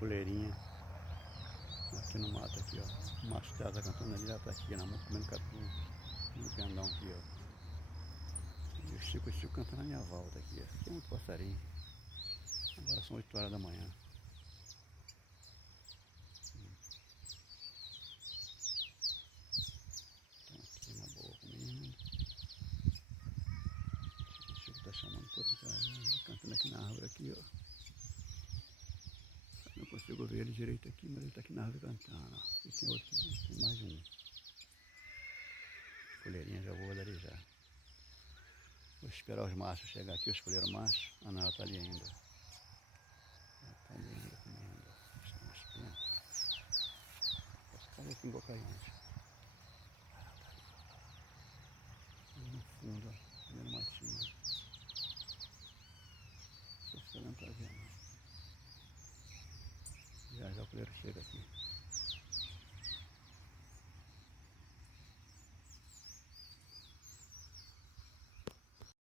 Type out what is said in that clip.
Coleirinha. Aqui no mato aqui, ó. O macho tá cantando ali, já tá aqui na mão comendo capim. No pendão aqui, ó. E o Chico cantando na minha volta aqui, ó. Aqui é muito passarinho. Agora são 8 horas da manhã. Estão aqui na boa comendo. O Chico tá chamando por trás, né? Cantando aqui na árvore aqui, ó. Não consigo ver ele direito aqui, mas ele tá aqui na árvore cantando, ó. E tem outro, tem mais um. Coleirinha já voa dali já. Vou esperar os machos chegar aqui, os coleiros machos. Ah não, ela tá ali ainda. Ela tá ali ainda comendo. Estão umas plantas. Cadê o pingou caindo? Ela tá ali no fundo, ó. Comendo matinho. Só se ela não tá vendo. Já o coleiro chega aqui.